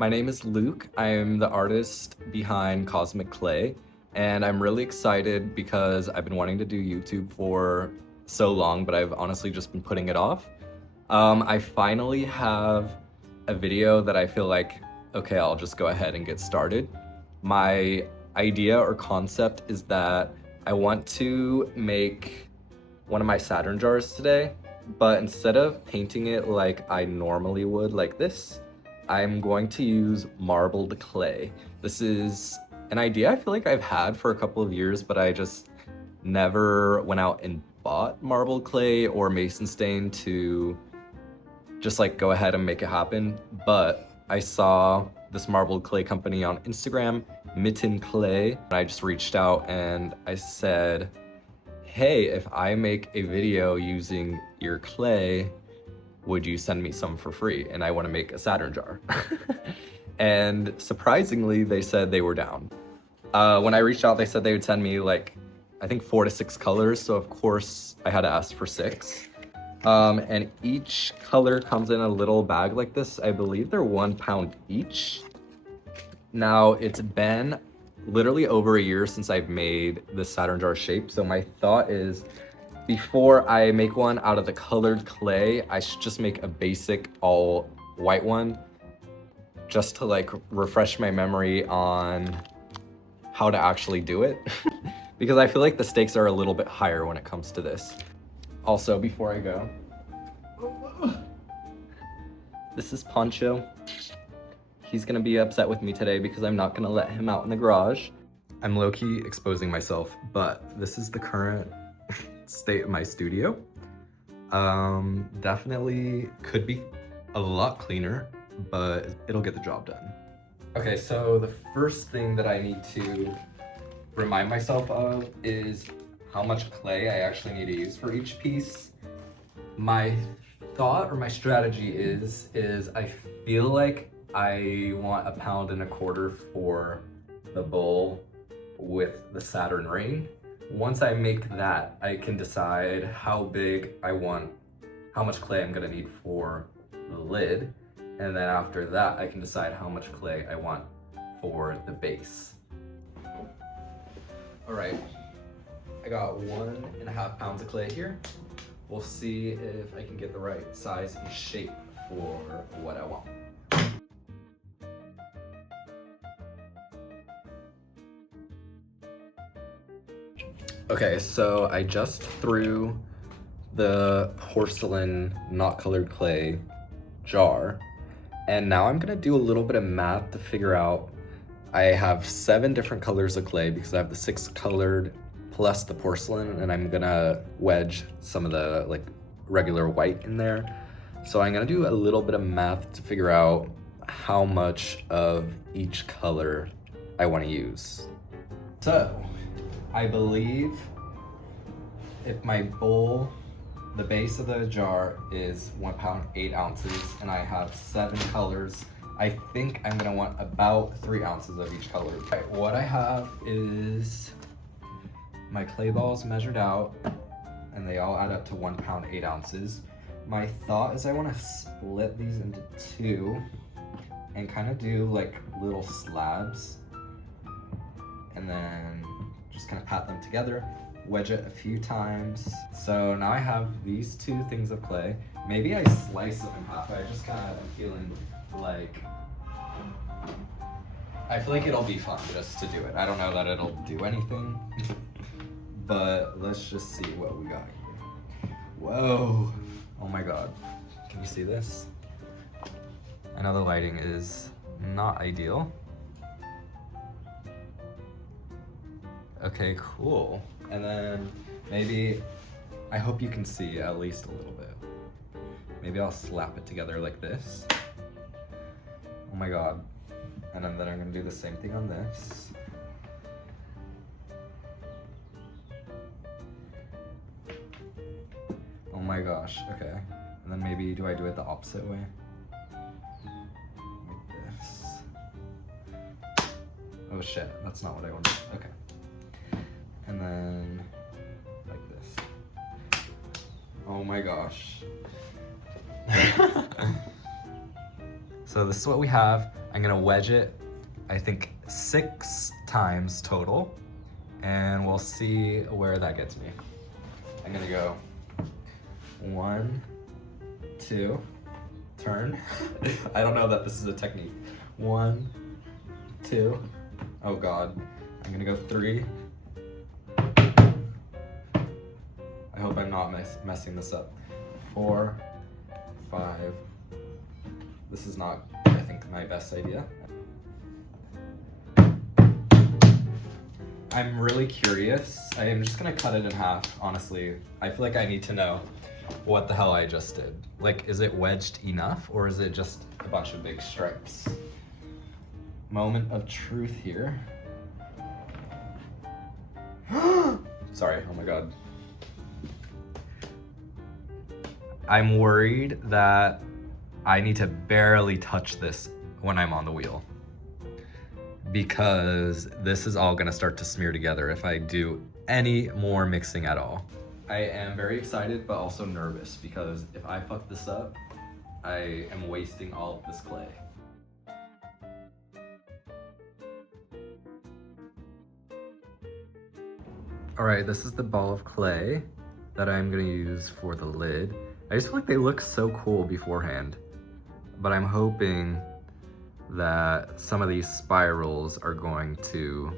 My name is Luke. I'm the artist behind Mitten Clay, and I'm really excited because I've been wanting to do YouTube for so long, but I've honestly just been putting it off. I finally have a video that I feel like, okay, I'll just go ahead and get started. My idea or concept is that I want to make one of my Saturn jars today, but instead of painting it like I normally would, like this, I'm going to use marbled clay. This is an idea I feel like I've had for a couple of years, but I just never went out and bought marbled clay or mason stain to just like go ahead and make it happen. But I saw this marbled clay company on Instagram, Mitten Clay, and I just reached out and I said, hey, if I make a video using your clay, would you send me some for free? And I want to make a Saturn jar. And surprisingly, they said they were down. When I reached out, they said they would send me like, I think 4 to 6 colors. So of course I had to ask for 6. And each color comes in a little bag like this. I believe they're £1 each. Now it's been literally over a year since I've made this Saturn jar shape. So my thought is, before I make one out of the colored clay, I should just make a basic all white one just to like refresh my memory on how to actually do it. Because I feel like the stakes are a little bit higher when it comes to this. Also, before I go, this is Poncho. He's gonna be upset with me today because I'm not gonna let him out in the garage. I'm low-key exposing myself, but this is the current state of my studio. Definitely could be a lot cleaner, but it'll get the job done. Okay, so the first thing that I need to remind myself of is how much clay I actually need to use for each piece. My thought or my strategy is I feel like I want 1.25 pounds for the bowl with the Saturn ring. Once I make that, I can decide how big I want, how much clay I'm gonna need for the lid. And then after that, I can decide how much clay I want for the base. All right, I got 1.5 pounds of clay here. We'll see if I can get the right size and shape for what I want. Okay, so I just threw the porcelain not colored clay jar, and now I'm gonna do a little bit of math to figure out. I have 7 different colors of clay because I have the 6 colored plus the porcelain, and I'm gonna wedge some of the like regular white in there. So I'm gonna do a little bit of math to figure out how much of each color I wanna use. So I believe if my bowl, the base of the jar is 1 pound, 8 ounces, and I have 7 colors, I think I'm gonna want about 3 ounces of each color. Okay, what I have is my clay balls measured out, and they all add up to 1 pound, 8 ounces. My thought is I wanna split these into 2 and kind of do like little slabs, and then just kind of pat them together, wedge it a few times. So now I have these 2 things of clay. Maybe I slice them in half. I just kind of am feeling like, I feel like it'll be fun just to do it. I don't know that it'll do anything, but let's just see what we got here. Whoa, oh my God. Can you see this? I know the lighting is not ideal. Okay, cool. And then maybe, I hope you can see at least a little bit. Maybe I'll slap it together like this. Oh my God. And then I'm gonna do the same thing on this. Oh my gosh, okay. And then maybe, do I do it the opposite way? Like this. Oh shit, that's not what I wanted. Okay. And then like this. Oh my gosh. So this is what we have. I'm gonna wedge it, I think 6 times total, and we'll see where that gets me. I'm gonna go 1, 2, turn. I don't know that this is a technique. 1, 2, oh God. I'm gonna go 3. I hope I'm not messing this up. 4, 5. This is not, I think, my best idea. I'm really curious. I am just gonna cut it in half, honestly. I feel like I need to know what the hell I just did. Like, is it wedged enough or is it just a bunch of big stripes? Moment of truth here. Sorry, oh my God. I'm worried that I need to barely touch this when I'm on the wheel, because this is all gonna start to smear together if I do any more mixing at all. I am very excited, but also nervous, because if I fuck this up, I am wasting all of this clay. All right, this is the ball of clay that I'm gonna use for the lid. I just feel like they look so cool beforehand, but I'm hoping that some of these spirals are going to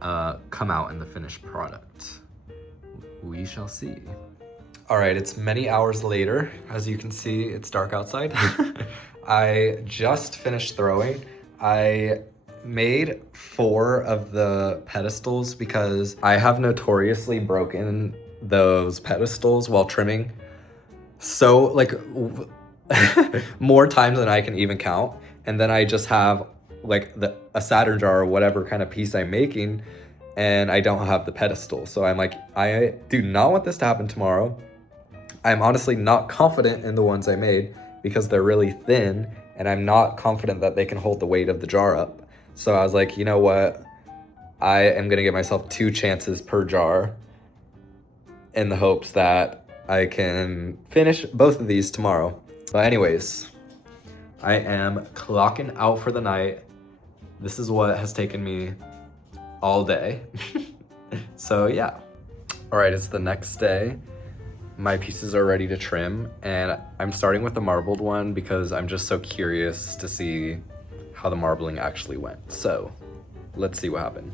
come out in the finished product. We shall see. All right, it's many hours later. As you can see, it's dark outside. I just finished throwing. I made 4 of the pedestals because I have notoriously broken those pedestals while trimming. So like more times than I can even count. And then I just have like a Saturn jar or whatever kind of piece I'm making, and I don't have the pedestal. So I'm like, I do not want this to happen tomorrow. I'm honestly not confident in the ones I made because they're really thin, and I'm not confident that they can hold the weight of the jar up. So I was like, you know what? I am gonna give myself 2 chances per jar in the hopes that I can finish both of these tomorrow. But anyways, I am clocking out for the night. This is what has taken me all day. So yeah. All right, it's the next day. My pieces are ready to trim, and I'm starting with the marbled one because I'm just so curious to see how the marbling actually went. So let's see what happened.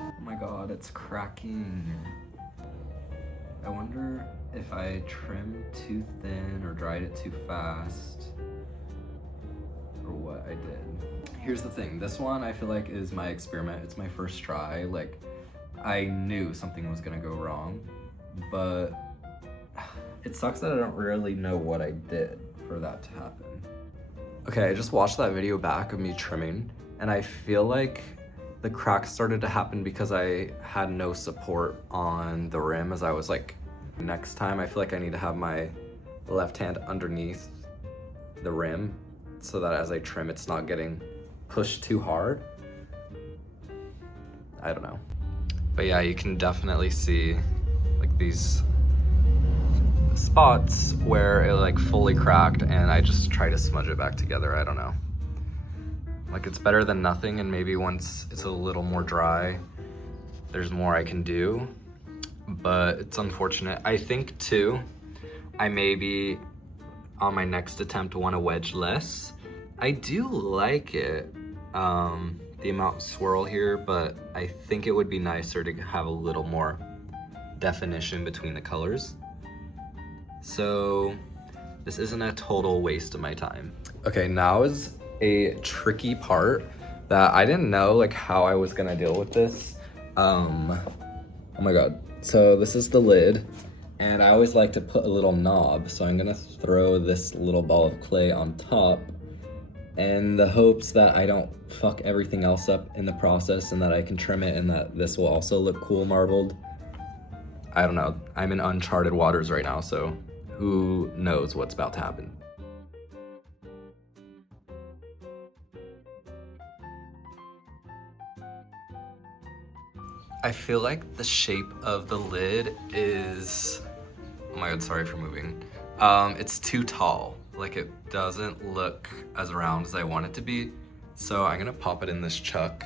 Oh my God, it's cracking. I wonder if I trimmed too thin or dried it too fast or what I did. Here's the thing, this one I feel like is my experiment. It's my first try. Like, I knew something was gonna go wrong, but it sucks that I don't really know what I did for that to happen. Okay, I just watched that video back of me trimming, and I feel like the cracks started to happen because I had no support on the rim as I was like, next time I feel like I need to have my left hand underneath the rim so that as I trim, it's not getting pushed too hard. I don't know. But yeah, you can definitely see like these spots where it like fully cracked, and I just try to smudge it back together. I don't know. Like, it's better than nothing, and maybe once it's a little more dry, there's more I can do, but it's unfortunate. I think too, I maybe on my next attempt want to wedge less. I do like it, the amount of swirl here, but I think it would be nicer to have a little more definition between the colors. So this isn't a total waste of my time. Okay, now is a tricky part that I didn't know like how I was gonna deal with this. Oh my God. So this is the lid, and I always like to put a little knob. So I'm gonna throw this little ball of clay on top in the hopes that I don't fuck everything else up in the process, and that I can trim it and that this will also look cool marbled. I don't know. I'm in uncharted waters right now, so who knows what's about to happen. I feel like the shape of the lid is, oh my god, sorry for moving. It's too tall. Like it doesn't look as round as I want it to be. So I'm gonna pop it in this chuck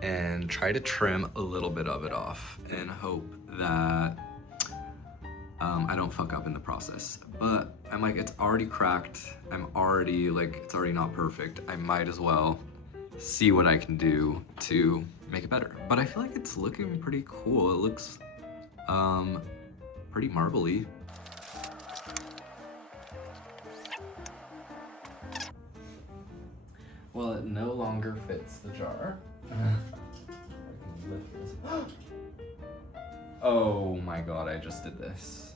and try to trim a little bit of it off and hope that I don't fuck up in the process. But I'm like, it's already cracked. I'm already like, it's already not perfect. I might as well see what I can do to make it better. But I feel like it's looking pretty cool. It looks pretty marbly. Well, it no longer fits the jar. I can lift this. Oh my god, I just did this.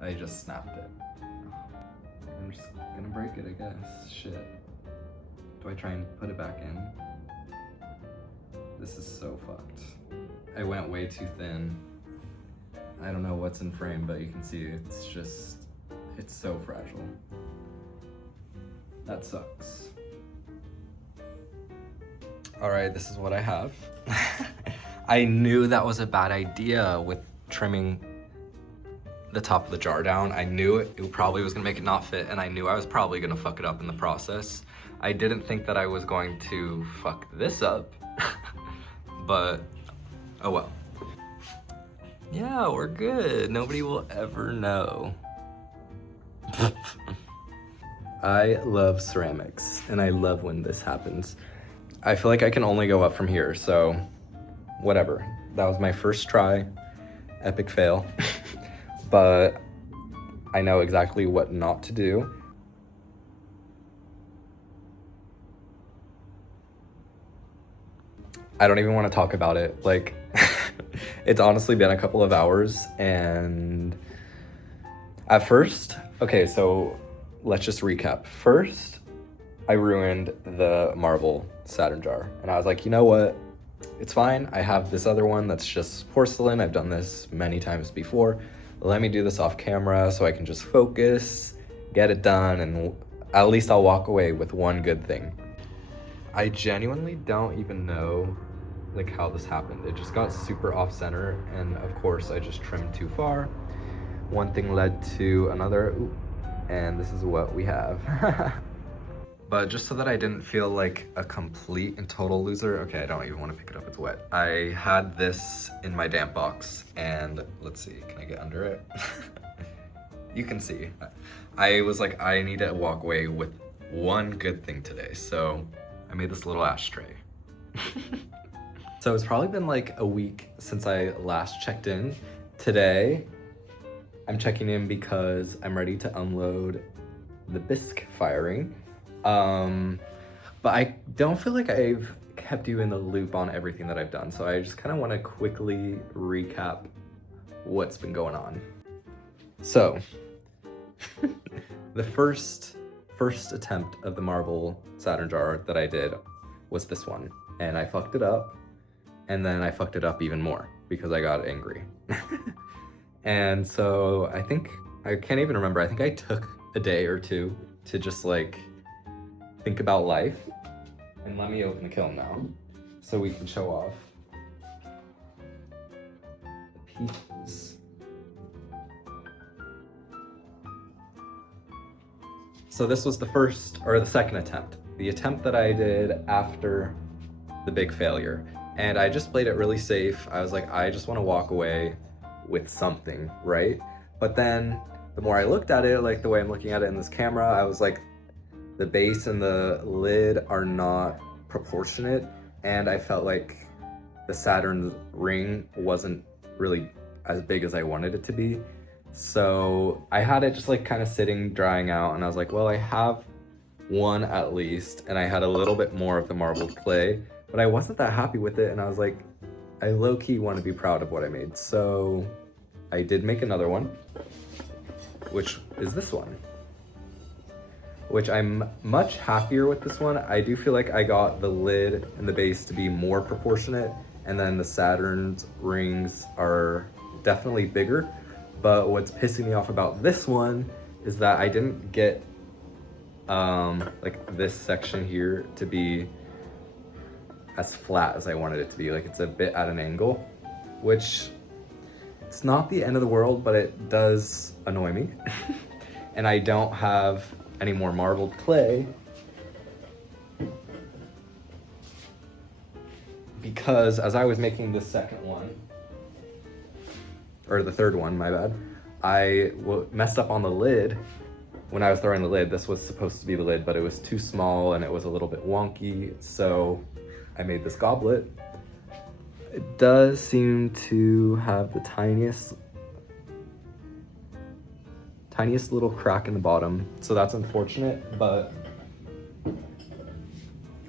I just snapped it. I'm just gonna break it, I guess. Shit. Do I try and put it back in? This is so fucked. I went way too thin. I don't know what's in frame, but you can see it's just, it's so fragile. That sucks. All right, this is what I have. I knew that was a bad idea with trimming the top of the jar down. I knew it probably was gonna make it not fit, and I knew I was probably gonna fuck it up in the process. I didn't think that I was going to fuck this up, but oh well. Yeah, we're good. Nobody will ever know. I love ceramics, and I love when this happens. I feel like I can only go up from here, so whatever. That was my first try, epic fail, but I know exactly what not to do. I don't even want to talk about it. Like, it's honestly been a couple of hours, and at first, okay, so let's just recap. First, I ruined the marble Saturn jar, and I was like, you know what? It's fine. I have this other one that's just porcelain. I've done this many times before. Let me do this off camera so I can just focus, get it done, and at least I'll walk away with one good thing. I genuinely don't even know like how this happened. It just got super off center, and of course I just trimmed too far. One thing led to another, and this is what we have. But just so that I didn't feel like a complete and total loser, okay, I don't even want to pick it up, it's wet. I had this in my damp box, and let's see, can I get under it? You can see. I was like, I need to walk away with one good thing today, so I made this little ashtray. So it's probably been like a week since I last checked in. Today, I'm checking in because I'm ready to unload the bisque firing. But I don't feel like I've kept you in the loop on everything that I've done, so I just kind of want to quickly recap what's been going on. So, the first attempt of the marble Saturn jar that I did was this one, and I fucked it up, and then I fucked it up even more because I got angry. And so I think, I can't even remember, I think I took a day or two to just like think about life. And let me open the kiln now so we can show off the pieces. So this was the first, or the second attempt. The attempt that I did after the big failure. And I just played it really safe. I was like, I just want to walk away with something, right? But then the more I looked at it, like the way I'm looking at it in this camera, I was like, the base and the lid are not proportionate, and I felt like the Saturn ring wasn't really as big as I wanted it to be. So I had it just like kind of sitting, drying out, and I was like, well, I have one at least, and I had a little bit more of the marble clay, but I wasn't that happy with it, and I was like, I low-key want to be proud of what I made. So I did make another one, which is this one, which I'm much happier with this one. I do feel like I got the lid and the base to be more proportionate, and then the Saturn's rings are definitely bigger. But what's pissing me off about this one is that I didn't get like this section here to be as flat as I wanted it to be. Like it's a bit at an angle. which it's not the end of the world, but it does annoy me. And I don't have any more marbled clay because as I was making the second one, or the third one, my bad, I messed up on the lid. When I was throwing the lid, this was supposed to be the lid, but it was too small and it was a little bit wonky, so I made this goblet. It does seem to have the tiniest little crack in the bottom, so that's unfortunate, but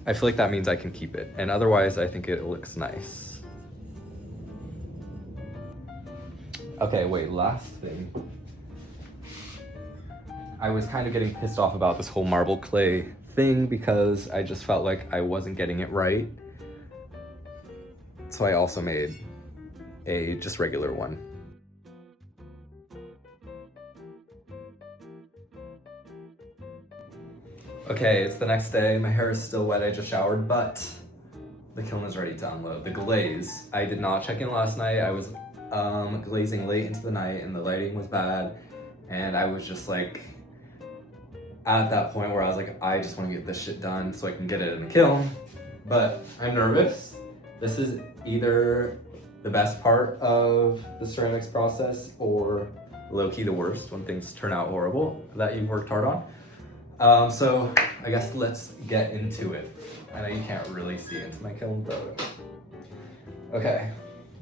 I feel like that means I can keep it, and otherwise I think it looks nice. Okay, wait, last thing. I was kind of getting pissed off about this whole marble clay thing because I just felt like I wasn't getting it right. So I also made a just regular one. Okay, it's the next day. My hair is still wet. I just showered, but the kiln is ready to unload. The glaze, I did not check in last night. I was glazing late into the night and the lighting was bad. And I was just like, at that point where I was like, I just want to get this shit done so I can get it in the kiln. But I'm nervous. This is either the best part of the ceramics process or low-key the worst when things turn out horrible that you've worked hard on. So I guess let's get into it. I know you can't really see into my kiln though. Okay,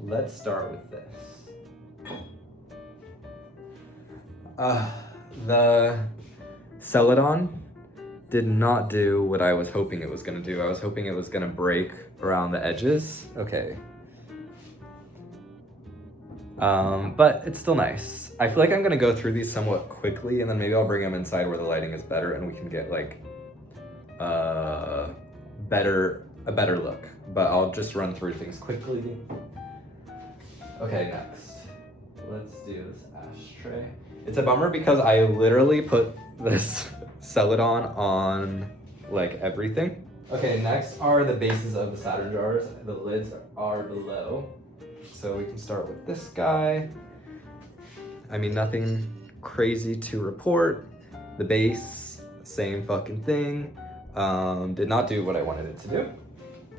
let's start with this. The Celadon did not do what I was hoping it was gonna do. I was hoping it was gonna break around the edges. Okay. But it's still nice. I feel like I'm gonna go through these somewhat quickly and then maybe I'll bring them inside where the lighting is better and we can get like a better look. But I'll just run through things quickly. Okay, next. Let's do this ashtray. It's a bummer because I literally put this Celadon on like everything. Okay, next are the bases of the Saturn jars. The lids are below. So we can start with this guy. I mean, nothing crazy to report. The base, same fucking thing. Did not do what I wanted it to do.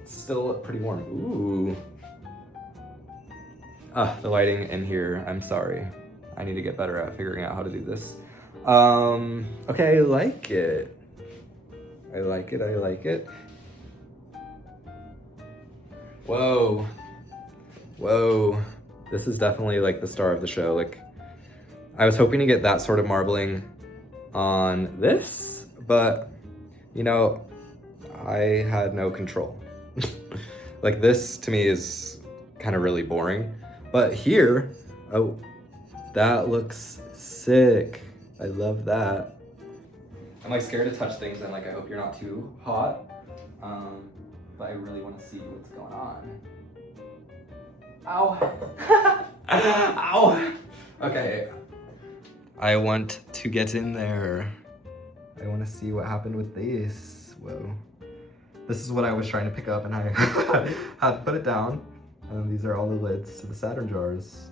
It's still pretty warm. Ooh. The lighting in here, I'm sorry. I need to get better at figuring out how to do this. Okay, I like it. I like it. Whoa. This is definitely like the star of the show. Like, I was hoping to get that sort of marbling on this, but you know, I had no control. Like this to me is kind of really boring, but here, oh, that looks sick. I love that. I'm like scared to touch things and like I hope you're not too hot, but I really want to see what's going on. Ow. Ow. Okay. I want to get in there. I want to see what happened with this. Whoa. This is what I was trying to pick up and I had to put it down. And these are all the lids to the Saturn jars.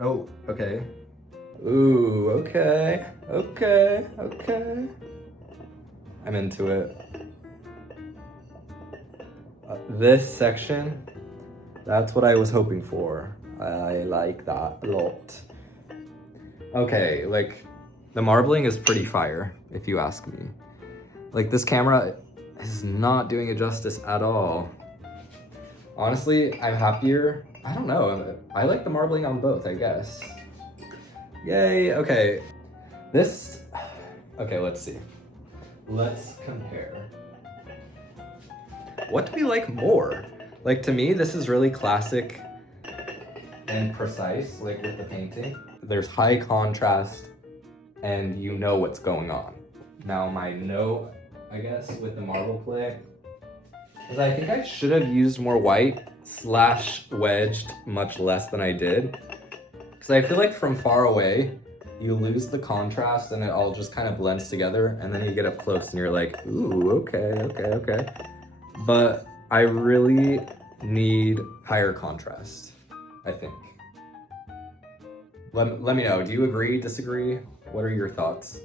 Oh, okay. Ooh, okay. I'm into it. This section, that's what I was hoping for. I like that a lot. Okay, like, the marbling is pretty fire, if you ask me. Like, this camera is not doing it justice at all. Honestly, I'm happier. I don't know. I like the marbling on both, I guess. Yay, okay. Okay, let's see. Let's compare. What do we like more? Like, to me, this is really classic and precise, like with the painting. There's high contrast and you know what's going on. Now my note, I guess, with the marble clay is I think I should have used more white / wedged much less than I did. Because I feel like from far away, you lose the contrast and it all just kind of blends together and then you get up close and you're like, ooh, okay. But I really need higher contrast. I think. Let me know. Do you agree, disagree? What are your thoughts?